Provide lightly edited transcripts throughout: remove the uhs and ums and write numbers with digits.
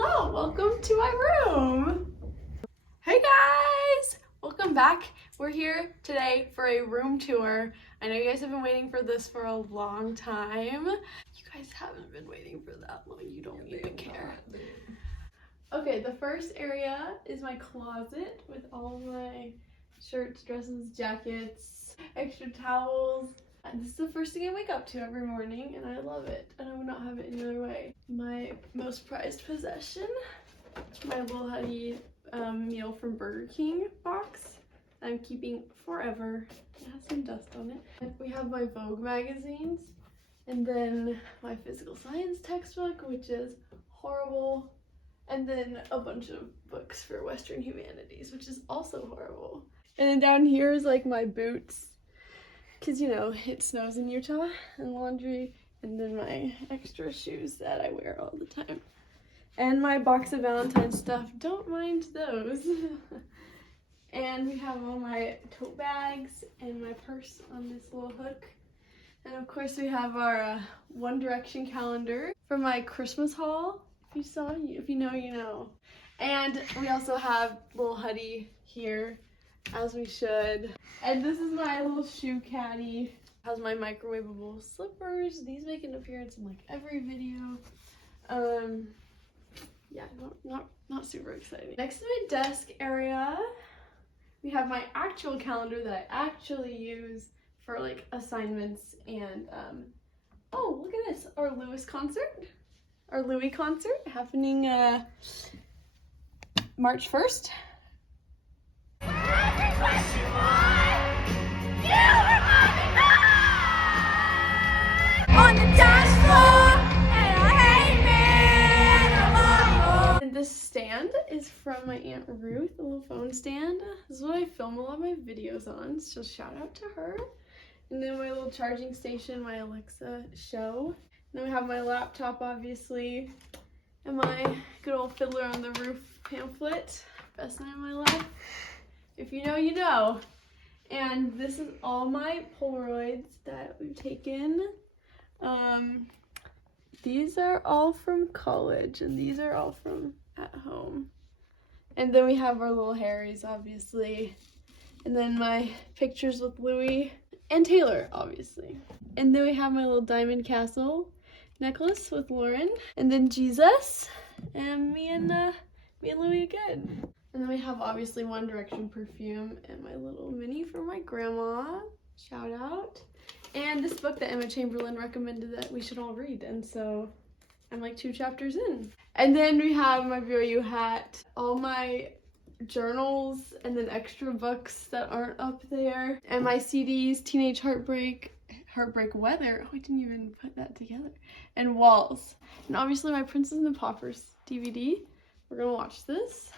Hello, welcome to my room. Hey guys, welcome back. We're here today for a room tour. I know you guys have been waiting for this for a long time. You guys haven't been waiting for that long. You don't even care. Okay, the first area is my closet with all my shirts, dresses, jackets, extra towels. And this is the first thing I wake up to every morning, and I love it, and I would not have it any other way. My most prized possession, my little honey meal from Burger King box. I'm keeping forever. It has some dust on it. We have my Vogue magazines, and then my physical science textbook, which is horrible, and then a bunch of books for Western humanities, which is also horrible. And then down here is like my boots, because you know it snows in Utah, and laundry, and then my extra shoes that I wear all the time, and my box of Valentine's stuff. Don't mind those. And we have all my tote bags and my purse on this little hook, and of course we have our One Direction calendar for my Christmas haul. If you know, you know. And we also have little Huddy here, as we should. And this is my little shoe caddy. Has my microwavable slippers. These make an appearance in like every video. Yeah, not super exciting. Next to my desk area, we have my actual calendar that I actually use for like assignments and oh, look at this, our Louis concert happening March 1st. And this stand is from my Aunt Ruth, a little phone stand. This is what I film a lot of my videos on, so shout out to her. And then my little charging station, my Alexa show. And then we have my laptop, obviously, and my good old Fiddler on the Roof pamphlet. Best night of my life. If you know, you know. And this is all my Polaroids that we've taken. These are all from college, and these are all from at home. And then we have our little Harrys, obviously. And then my pictures with Louis and Taylor, obviously. And then we have my little diamond castle necklace with Lauren. And then Jesus, and me and Louis again. And then we have obviously One Direction perfume and my little mini for my grandma. Shout out. And this book that Emma Chamberlain recommended that we should all read. And so I'm like 2 chapters in. And then we have my BYU hat, all my journals, and then extra books that aren't up there. And my CDs, Teenage Heartbreak Weather. Oh, I didn't even put that together. And Walls. And obviously my Princess and the Paupers DVD. We're gonna watch this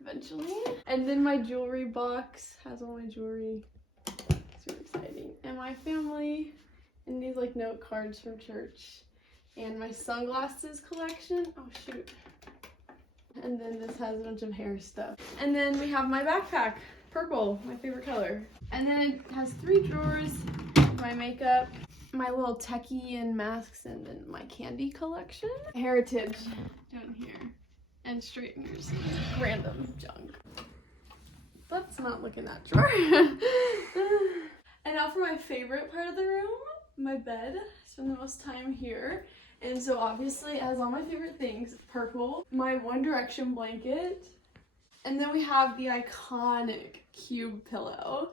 eventually. And then my jewelry box has all my jewelry. Super exciting. And my family, and these like note cards from church. And my sunglasses collection. Oh shoot. And then this has a bunch of hair stuff. And then we have my backpack, purple, my favorite color. And then it has 3 drawers, my makeup, my little techie and masks, and then my candy collection. Heritage down here. And straighteners, random junk. Let's not look in that drawer. And now for my favorite part of the room, my bed. I spend the most time here. And so obviously it has all my favorite things. Purple, my One Direction blanket, and then we have the iconic cube pillow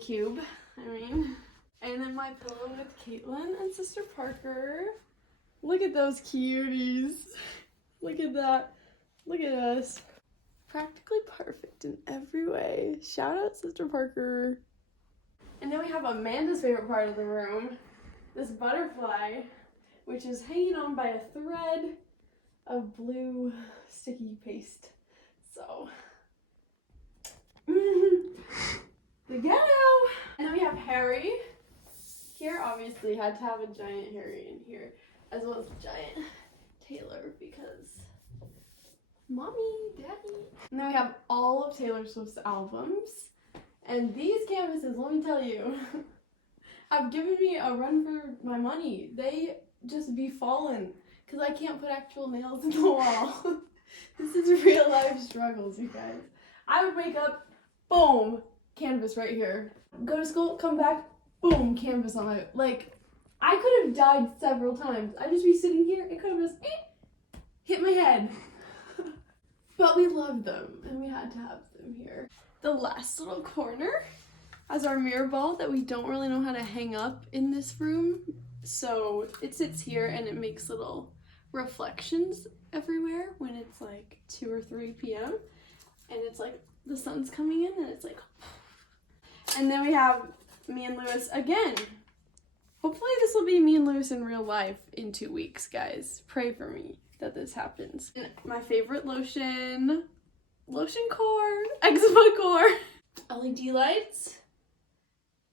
cube, I mean. And then my pillow with Caitlyn and Sister Parker. Look at those cuties. Look at that. Look at us. Practically perfect in every way. Shout out Sister Parker. And then we have Amanda's favorite part of the room, this butterfly, which is hanging on by a thread of blue sticky paste. So, the ghetto. And then we have Harry. Here, obviously, had to have a giant Harry in here, as well as a giant Taylor, because mommy, daddy. And then we have all of Taylor Swift's albums. And these canvases, let me tell you, have given me a run for my money. They just be falling. because I can't put actual nails in the wall. This is real life struggles, you guys. I would wake up, boom, canvas right here. Go to school, come back, boom, canvas on my, like, I could have died several times. I'd just be sitting here, it could have just hit my head. But we loved them, and we had to have them here. The last little corner has our mirror ball that we don't really know how to hang up in this room. So it sits here and it makes little reflections everywhere when it's like 2 or 3 p.m. And it's like the sun's coming in and it's like, and then we have me and Lewis again. Hopefully this will be me and Lewis in real life in 2 weeks, guys. Pray for me that this happens. And my favorite lotion core, eczema core, LED lights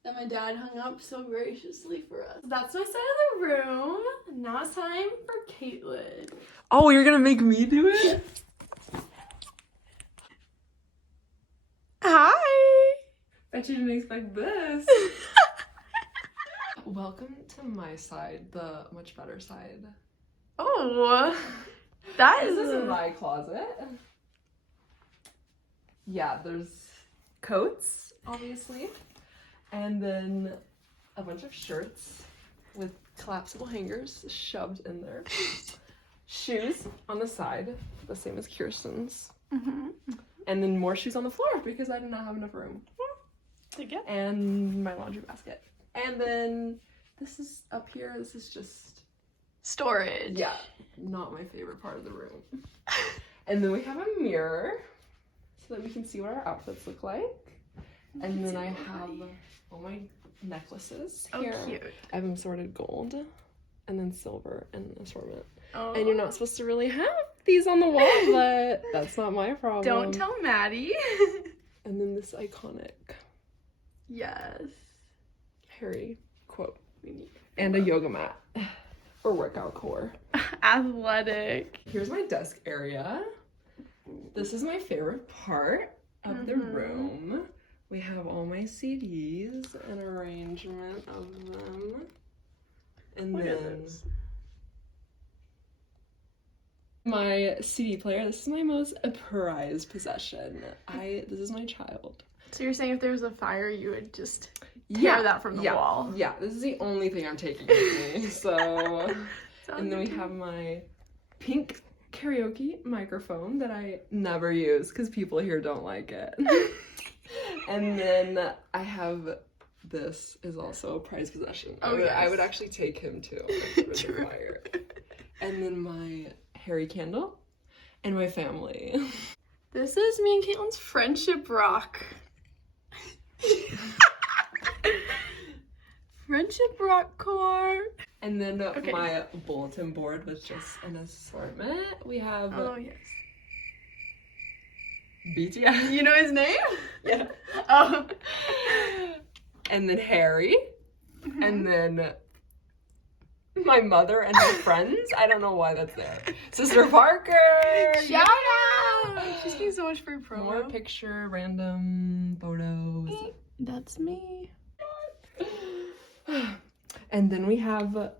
that my dad hung up so graciously for us. That's my side of the room. Now it's time for Caitlyn. Oh, you're gonna make me do it? Hi! Bet you didn't expect this. Welcome to my side, the much better side. Oh, that This is is my closet. Yeah, there's coats, obviously, and then a bunch of shirts with collapsible hangers shoved in there. Shoes on the side, the same as Kirsten's. And then more shoes on the floor because I did not have enough room. And my laundry basket. And then this is up here, this is just storage. Yeah, not my favorite part of the room. And then we have a mirror so that we can see what our outfits look like. And then I have all my necklaces here. Oh, cute. I have them sorted gold and then silver and assortment. Oh. And you're not supposed to really have these on the wall, but that's not my problem. Don't tell Maddie. And then this iconic Yes. Harry quote. And a yoga mat or workout core. Athletic. Here's my desk area. This is my favorite part of the room. We have all my CDs, an arrangement of them. And Look at then this. my CD player. This is my most prized possession. This is my child. So you're saying if there was a fire, you would just tear that from the wall? Yeah, this is the only thing I'm taking with me. So, and then we have my pink karaoke microphone that I never use because people here don't like it. And then I have this is also a prized possession. I would actually take him too if there was a fire. And then my Harry candle and my family. This is me and Caitlyn's friendship rock. Friendship rock core. And then my bulletin board was just an assortment. We have yes. BTS. You know his name? Yeah. Oh. And then Harry. And then my mother and her friends. I don't know why that's there. Sister Parker. Shout out! She's getting so much free promo. More picture, random photos. That's me. And then we have a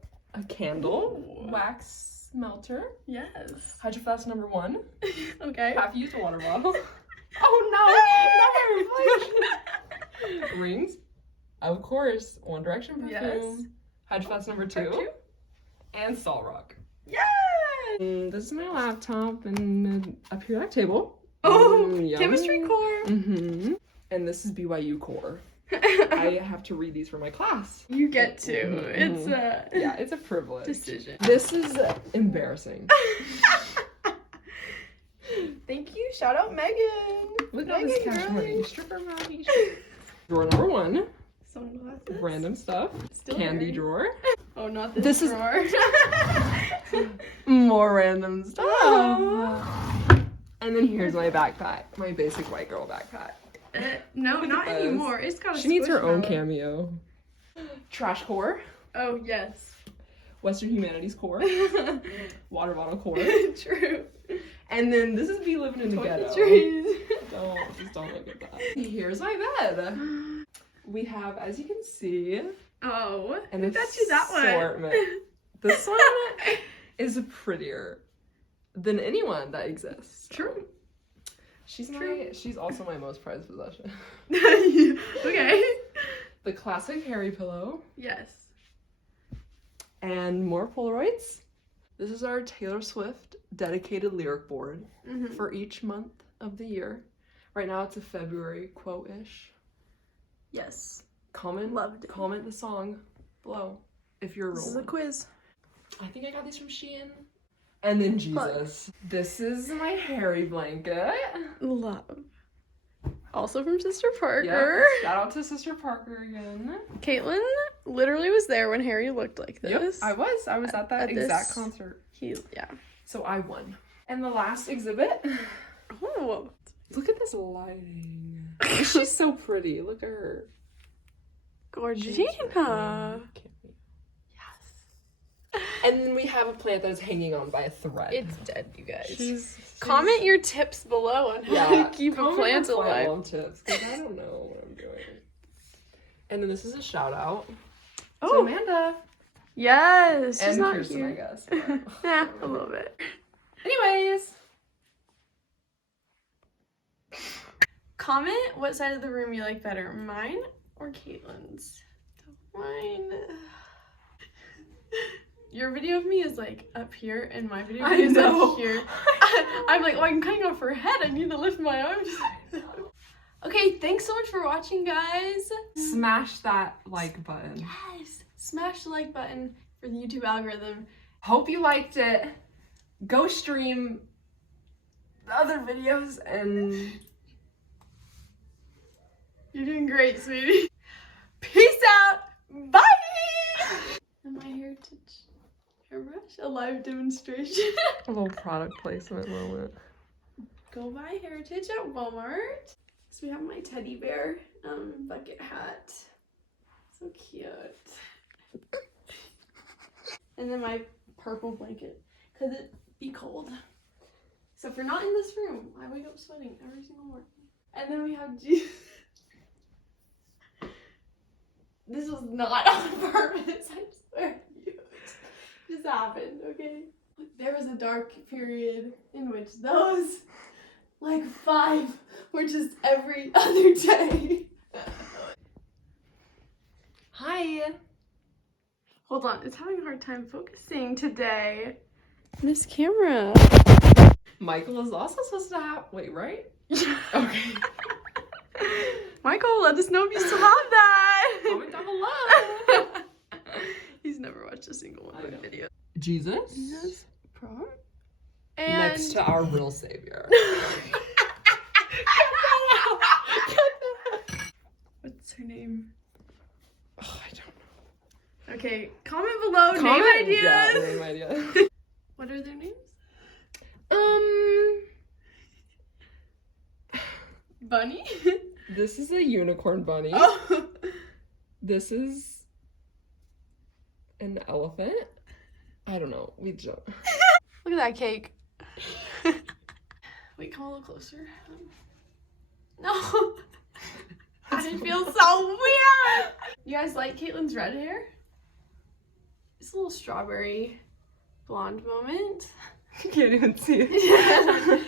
candle, wax melter. Yes. Hydro Flask number 1. Okay. Half used water bottle. Oh no! Rings. Of course. One Direction perfume. Yes. Hydro Flask number 2. And Salt Rock. Yes! This is my laptop and up here that table. Oh, yum. chemistry core. And this is BYU core. I have to read these for my class. You get to. It's a it's a privilege. decision. This is embarrassing. Thank you. Shout out Megan. Look at all this cash money. girlies. Stripper money. Drawer number 1. Sunglasses. Random stuff. Still Candy wearing. drawer. Oh, not this drawer. More random stuff. Oh. And then here's my backpack. My basic white girl backpack. No, not Because anymore. It's got a She needs her own squishmallow. cameo. Trash core. Oh, yes. Western Humanities core. Water bottle core. True. And then this is me living in the ghetto. Toiletries. Just don't look at that. Here's my bed. We have, as you can see, Oh, an I got you that one. assortment. This one is prettier than anyone that exists. True. She's also my most prized possession. Okay. The classic Harry pillow. Yes. And more Polaroids. This is our Taylor Swift dedicated lyric board for each month of the year. Right now it's a February quote-ish. Yes. Comment the song below if you're a This is a quiz. I think I got these from Shein. And then Jesus. This is my Harry blanket. Love. Also from Sister Parker. Yeah, shout out to Sister Parker again. Caitlyn literally was there when Harry looked like this. Yep, I was at that exact concert. Yeah. So I won. And the last exhibit. Oh. Look at this lighting. She's so pretty. Look at her. Gorgina. And then we have a plant that is hanging on by a thread. It's dead, you guys. She's comment your tips below on how to keep a plant alive. Plant tips, because I don't know what I'm doing. And then this is a shout out to Amanda. Yes. And she's not Kirsten, here. I guess. Yeah, a little bit. Anyways. Comment what side of the room you like better, mine or Caitlyn's. Mine. Your video of me is like up here, and my video of me is up here. I'm like, oh, I'm cutting off her head. I need to lift my arms. Okay, thanks so much for watching, guys. Smash that like button. Yes, smash the like button for the YouTube algorithm. Hope you liked it. Go stream the other videos and... You're doing great, sweetie. Peace out. Bye. And my heritage hairbrush, a live demonstration. A little product placement moment. Go buy Heritage at Walmart. So we have my teddy bear bucket hat. So cute. And then my purple blanket, because it'd be cold. So if you're not in this room, I wake up sweating every single morning. And then we have Jesus. This was not on purpose, I swear to you. It just happened, okay? There was a dark period in which those, like 5, were just every other day. Hi. Hold on, it's having a hard time focusing today. This camera. Michael is also supposed to have... Wait, right? Okay. Michael, let us know if you still have that. Comment down below. He's never watched a single one of my videos. Jesus. Yes. Prom. And Next to our real savior. What's her name? Oh, I don't know. Okay, comment below. Name ideas. Yeah, name ideas. What are their names? Bunny. This is a unicorn bunny. Oh. This is an elephant. I don't know. We don't. Look at that cake. Wait, come a little closer. No. I feel so weird. You guys like Caitlyn's red hair? It's a little strawberry blonde moment. Can't even see it.